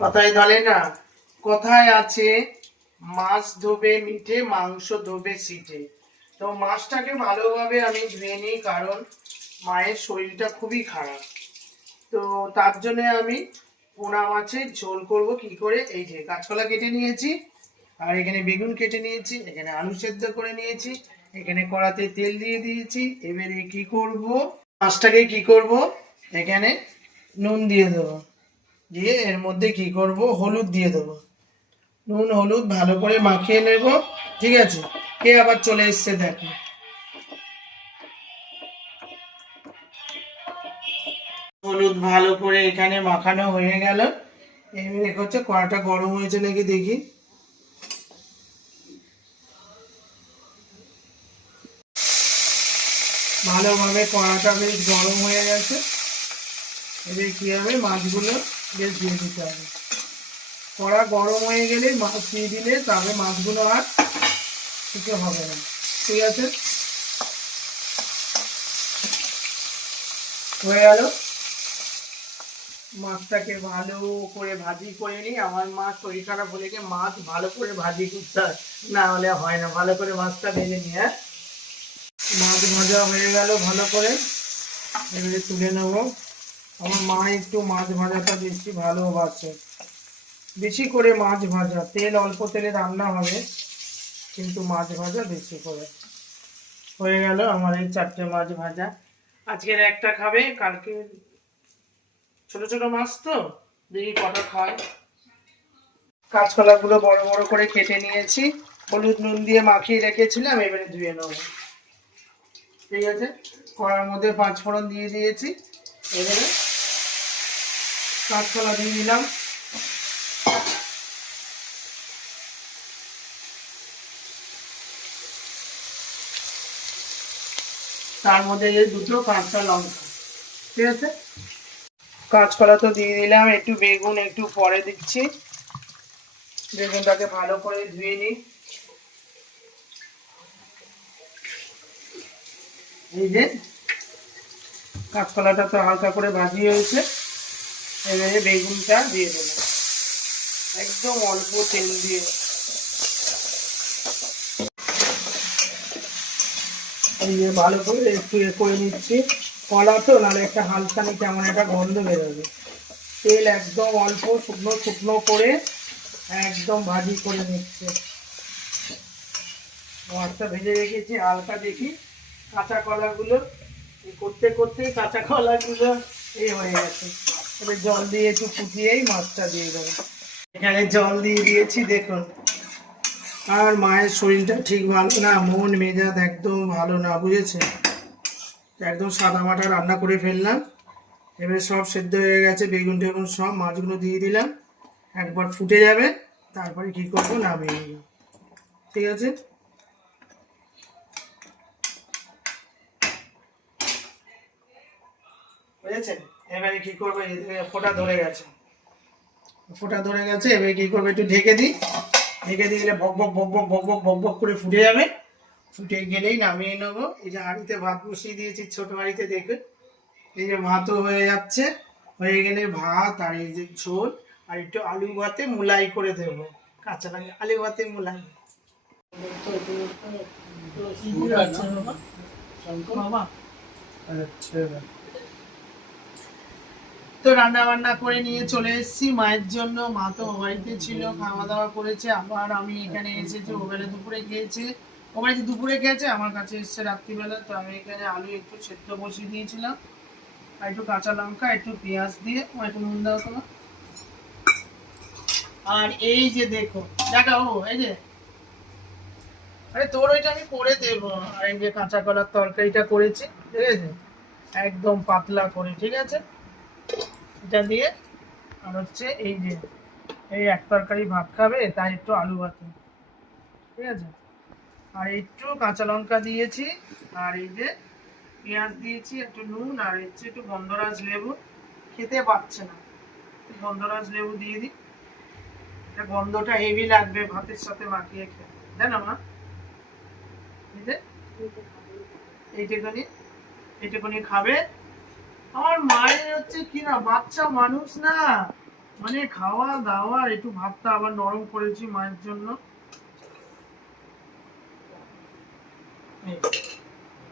কথায় বলে না, কথায় আছে মাছ ধোবে মিঠে মাংস ধোবে সিটে। তো মাছটাকে ভালোভাবে আমি ধুয়ে নিই, কারণ মায়ের শরীরটা খুবই খারাপ। তো তার জন্য আমি পোনা মাছের ঝোল করব কি করে। এই যে কাঁচকলা কেটে নিয়েছি, আর এখানে বেগুন কেটে নিয়েছি, এখানে আলু সেদ্ধ করে নিয়েছি, এখানে কড়াতে তেল দিয়ে দিয়েছি। এবারে কি করব, মাছটাকে কি করব, এখানে নুন দিয়ে দেবো, দিয়ে এর মধ্যে কি করব, হলুদ দিয়ে দেবো। নুন হলুদ ভালো করে মাখিয়ে নেব। ঠিক আছে, কে আবার চলে এসছে দেখো। হলুদ ভালো করে এখানে মাখানো হয়ে গেল। এবারে দেখো হচ্ছে কড়াটা গরম হয়েছে নাকি দেখি। ভালোভাবে কড়াটা বেশ গরম হয়ে গেছে। এবার কি হবে, মাছগুলো বেশ দিয়ে দিতে হবে। কড়া গরম হয়ে গেলে মাছ দিয়ে দিলে তবে মাছগুলো আর কিছু হবে না। ঠিক আছে, হয়ে গেল। মাছটাকে ভালো করে ভাজি করে নিই। আমার মা শরীর খারাপ বলে গিয়ে মাছ ভালো করে ভাজি করতে হয়, না হলে হয় না। ভালো করে মাছটা ভেজে নিই। হ্যাঁ, মাছ ভাজা হয়ে গেল ভালো করে, এবারে তুলে নেব। আমার মা একটু মাছ ভাজাটা বেশি ভালোবাসে, বেশি করে মাছ ভাজা, তেল অল্প তেলে রান্না হবে কিন্তু মাছ ভাজা বেশি করে। হয়ে গেল আমার এই 4টে মাছ ভাজা। আজকের একটা খাবে, কালকে ছোট ছোট মাছ তো দেখি কটা খায়। কাঁচকলাগুলো বড় বড় করে কেটে নিয়েছি, হলুদ নুন দিয়ে মাখিয়ে রেখেছিলাম, এবারে ধুয়ে নেব। ঠিক আছে, কড়ার মধ্যে 5 ফোড়ন দিয়ে দিয়েছি। এবারে কাঁচকলা দিয়ে দিলাম। তার মধ্যে এই দুটো কাঁচা লঙ্কা। ঠিক আছে, কাঁচকলা তো দিয়ে দিলাম, একটু বেগুন একটু পরে দিচ্ছি। বেগুনটাকে ভালো করে ধুয়ে নিই। এই যে কাঁচকলাটা তো হালকা করে ভাজি হয়েছে, এবারে বেগুনটা দিয়ে দেবো একদম অল্প তেল দিয়ে। এই যে ভালো করে একটু করে নিচ্ছি, কলা তো নাহলে একটা হালকানি কেমন একটা গন্ধ বেরোবে। তেল একদম অল্প শুকনো শুকনো করে একদম ভাজি করে নিচ্ছে। মাছটা ভেজে রেখেছি হালকা, দেখি কাঁচা কলাগুলো করতে করতে কাঁচা কলাগুলো এই হয়ে গেছে। এবার জল দিয়ে একটু ফুটিয়েই মাছটা দিয়ে দেবো। এখানে জল দিয়ে দিয়েছি দেখুন। আর মায়ের শরীরটা ঠিক ভালো না, মন মেজাজ একদম ভালো না, বুঝেছে। একদম সাদা মাটা রান্না করে ফেললাম। এবার সব সেদ্ধ হয়ে গেছে, বেগুন টেগুন সব, মাছগুলো দিয়ে দিলাম। একবার ফুটে যাবে, তারপরে কি করবো, নামিয়ে নেব। ঠিক আছে, বুঝেছেন। এবারে কি করবো, ফোঁটা ধরে গেছে, ফোঁটা ধরে গেছে। এবারে কি করবো, একটু ঢেকে দিই। ঢেকে দিলে বক বক বক বক বক বক বক বক করে ফুটে যাবে। ফুটে গেলেই নামিয়ে নেবো। এই যে হাঁড়িতে ভাত বসিয়ে দিয়েছি, ছোট হাঁড়িতে, দেখুন। এই যে ভাতও হয়ে যাচ্ছে, হয়ে গেলে ভাত আর এই যে ঝোল আর একটু আলু ভাতে মুলাই করে দেবো। কাঁচা লঙ্কা আলু ভাতে মুলাই। বাবা, আচ্ছা, তো রান্না বান্না করে নিয়ে চলে এসেছি মায়ের জন্য। মা তো বাড়িতে ছিল, খাওয়া দাওয়া করেছে। আবার আমি এখানে এসেছি, ওবেলা দুপুরে খেয়েছে। ও বাড়িতে দুপুরে খেয়েছে, আমার কাছে এসছে রাত্রিবেলা। তো আমি এখানে আলু একটু সেদ্ধ বসিয়ে দিয়েছিলাম, আর একটু কাঁচা লঙ্কা একটু পেঁয়াজ দিয়ে। একটু নুন দাও তোমার। আর এই যে দেখো, দেখাও, এই যে, আরে তোর ওইটা আমি করে দেবো। আর এই যে কাঁচা কলার তরকারিটা করেছি, ঠিক আছে, একদম পাতলা করে। ঠিক আছে, এটা দিয়ে। আর হচ্ছে এই যে, এই এক তরকারি ভাত খাবে, তাই একটু আলু ভাতে। ঠিক আছে, আর একটু কাঁচা লঙ্কা দিয়েছি, আর এই যে পেঁয়াজ দিয়েছি, একটু নুন, আর হচ্ছে একটু গন্ধরাজ লেবু। খেতে পাচ্ছে না, গন্ধরাজ লেবু দিয়ে দিই। এটা গন্ধটা হেভি লাগবে ভাতের সাথে মাখিয়ে খেয়ে, জানো মা। এই যে এইটুকুনি, এইটুকুনি খাবে। আমার মায়ের হচ্ছে কি না, বাচ্চা মানুষ না, মানে খাওয়া দাওয়া, একটু ভাতটা আবার নরম করেছি মায়ের জন্য।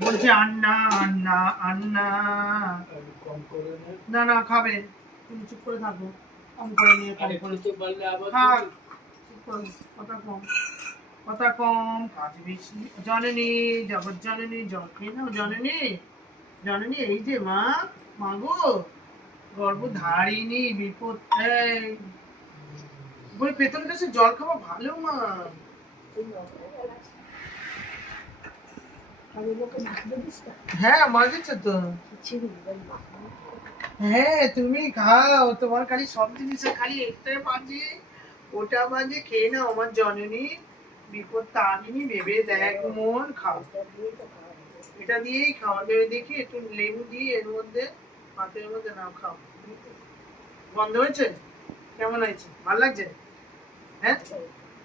বলছে আন্না আন্না আন্না। না না খাবে, তুমি চুপ করে থাকো, কম করে নিয়ে কম করে থাক, চুপ করো, কথা কম, কথা কম কাজ বেশি। জননী জগৎ জননী, জল খেয়ে নাও জননী। জননী এই যে মা, মাগো গর্ভধারিণী বিপদ। এই বই পেতন কাছে জল খাওয়া ভালো মা। হ্যাঁ মাঝেছে তো। হ্যাঁ তুমি খাও, তোমার খালি সব জিনিসে খালি একটাই বাজে, ওটা বাজে, খেয়ে নাও আমার জননী বিপদ তারিণী ভেবে দেখ মন, খাও। এটা দিয়েই খাওয়া যাবে, দেখি একটু লেবু দিয়ে এর মধ্যে, ভাতের মধ্যে নাও খাও। বন্ধ হয়েছে? কেমন হয়েছে? ভাল লাগছে? হ্যাঁ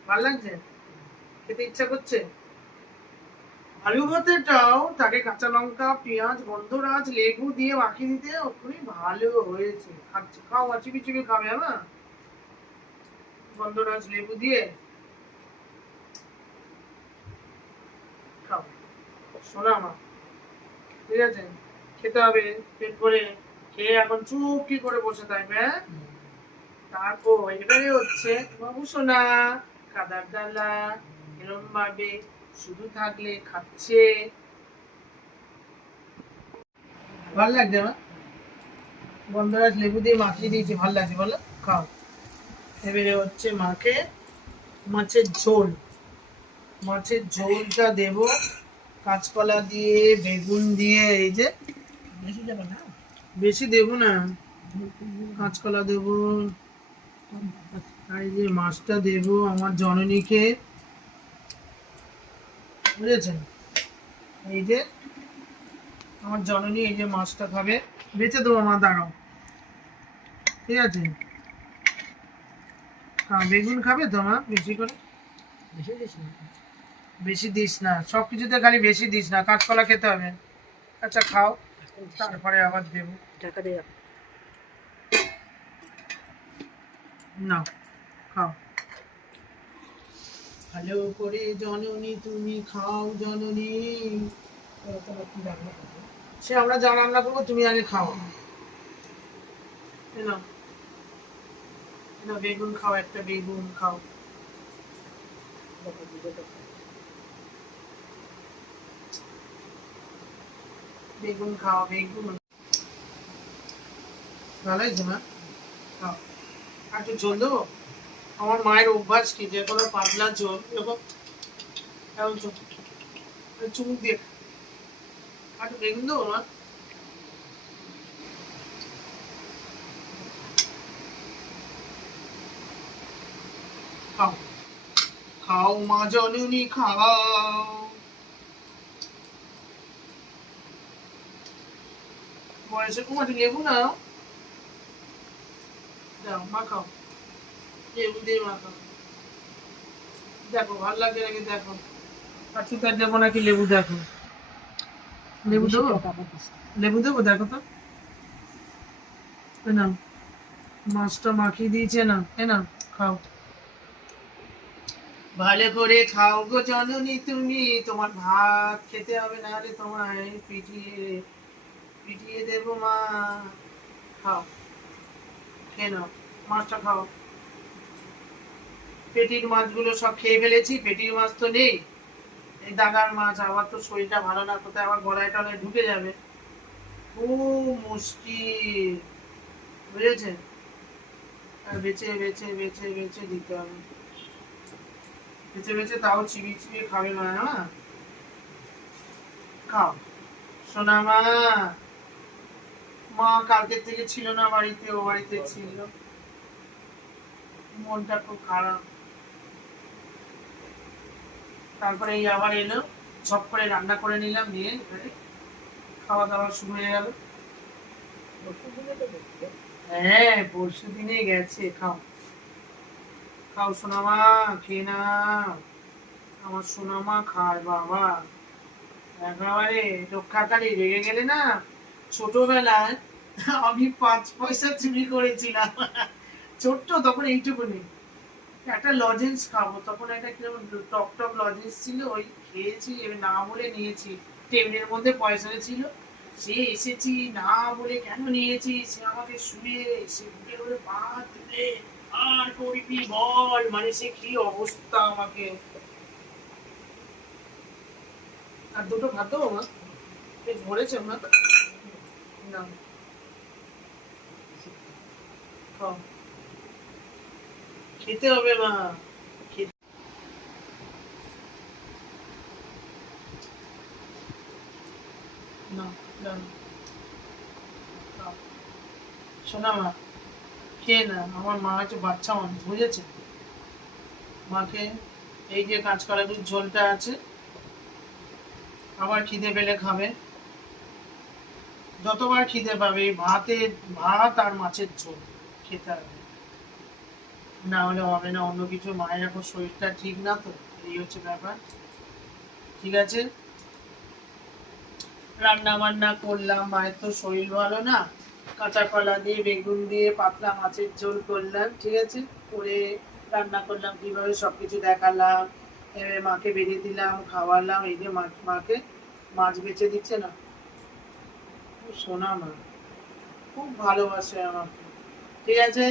ভাল লাগছে? খেতে ইচ্ছা করছে? আলু ভাতেটাও তাকে কাঁচা লঙ্কা পেঁয়াজ গন্ধরাজ লেবু দিয়ে মাখিয়ে দিতে খুবই ভালো হয়েছে। খাচ্ছে, খাও, চিবি চিবি খাবে হ্যাঁ, গন্ধরাজ লেবু দিয়ে খাও শোনা মা, ঠিক আছে? খেতে হবে পেট ভরে, খেয়ে এখন চুপ কি করে বসে থাকবে? হ্যাঁ, তারপর এবারে হচ্ছে বাবু সোনা, কাদার ডালা এরম ভাবে শুধু থাকলে খাচ্ছে, ভাল লাগছে মা? গন্ধরাজ লেবু দিয়ে মাখিয়ে দিয়েছি, ভাল লাগছে বলো? খাও। এবারে হচ্ছে মাকে মাছের ঝোল, মাছের ঝোলটা দেব কাঁচকলা দিয়ে বেগুন দিয়ে। এই যে বেশি দেবো না, কাঁচকলা দেবো, আর এই যে মাছটা দেবো আমার জননীকে, বুঝেছেন? এই যে আমার জননী এই যে মাছটা খাবে, বেঁচে দেবো মা, দাঁড়াও, ঠিক আছে? বেগুন খাবে তো মা বেশি করে? বেশি দিস না, সবকিছুতে খালি বেশি দিস না, কাঁচকলা খেতে হবে। আচ্ছা খাও, তারপরে আবার দেবো। না, খাও ভালো করে জননী, তুমি খাও জননী। সে আমরা যা রান্না করবো তুমি আগে খাও। না না, বেগুন খাও, একটা বেগুন খাও। বেগুন খাও, বেগুন ভালো হয়েছে মা, খাও। আর একটু ঝোল দেবো? আমার মায়ের অভ্যাস কি, যে কোনো পাতলা ঝোল এরকম চুমুক দিয়ে, আর একটু বেগুন দেবো মা? খাও, খাও মা জননী খাও। বয়সে কুমার লেবু নাও, দাও মা খাও, লেবু দিয়ে মা খাও, দেখো ভালো লাগে নাকি দেখো। আর সুতার দেবো নাকি লেবু, দেখো লেবু দেবো, লেবু দেবো, দেখো তো। না মাছটা মাখিয়ে দিয়েছে না, এ না খাও, ভালো করে খাও গো জননী তুমি, তোমার ভাত খেতে হবে না হলে তোমায় পিটিয়ে পিটিয়ে দেবো মা। খাও, খেয়ে নাও, মাছটা খাও। পেটির মাছগুলো সব খেয়ে ফেলেছি, পেটির মাছ তো নেই, এই দাগার মাছ। আবার তো শরীরটা ভালো না, কোথায় আবার গলায় টলায় ঢুকে যাবে, খুব মুশকিল, বুঝেছেন? আর বেছে বেছে বেছে বেছে দিতে হবে, বেছে বেছে তাও চিবিয়ে চিবিয়ে খাবে মা। হ্যাঁ খাও সোনা মা। মা কালকের থেকে ছিল না বাড়িতে, ও বাড়িতে ছিল, মনটা খুব খারাপ। তারপরে এই আবার এলো, ঝপ করে রান্না করে নিলাম, নিয়ে খাওয়া দাওয়া শুরু হয়ে গেল। হ্যাঁ পরশু দিনে গেছে। খাও, খাও সোনামা, খেয়ে নাও, আমার সোনামা খায় বাবা। একেবারে রক্ষাকারী, রেগে গেলে না, ছোটবেলায় আমি 5 পয়সা চুরি করেছিলাম, ছোট্ট তখন এইটুকুনি, একটা লজেন্স খাবো, তখন একটা কিরকম টক টক লজেন্স ছিল, ওই খেয়েছি, এবার না বলে নিয়েছি, টেবিলের মধ্যে পয়সা ছিল, সে এসেছি না বলে কেন নিয়েছি, সে আমাকে শুয়ে সে বুকের উপরে পা তুলে আর করবি বল, মানে সে কি অবস্থা আমাকে। আর দুটো ভাত দেবো মা, পেট ভরেছে মা? না, খাও। খেতে হবে মা, খেতে। না, না, খাও। শোনা মা, খেয়ে না, আমার মা হচ্ছে বাচ্চা মানুষ, বুঝেছে? মাকে এই যে কাঁচকলার ঝোলটা আছে, আবার খিদে পেলে খাবে, যতবার খিদে পাবে এই ভাত আর মাছের ঝোল খেতে হবে, না হলে হবে না অন্য কিছু। মায়ের এখন শরীরটা ঠিক না তো, এই হচ্ছে ব্যাপার। ঠিক আছে, রান্না বান্না করলাম, মায়ের তো শরীর ভালো না, কাঁচা কলা দিয়ে বেগুন দিয়ে পাতলা মাছের ঝোল করলাম, ঠিক আছে, করে রান্না করলাম কিভাবে সবকিছু দেখালাম, এবার মাকে বেঁধে দিলাম, খাওয়ালাম, এই যে মাকে মাছ বেছে দিচ্ছে না, খুব সোনা মা, খুব ভালোবাসে আমাকে। ঠিক আছে,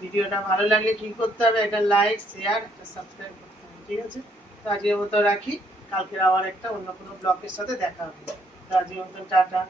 ভিডিওটা ভালো লাগলে কি করতে হবে, একটা লাইক শেয়ার একটা সাবস্ক্রাইব করতে হবে, ঠিক আছে? তো আজকের মতো রাখি, কালকে আবার একটা অন্য কোনো ব্লগের সাথে দেখা হবে। তো আজকের মতো টাটা।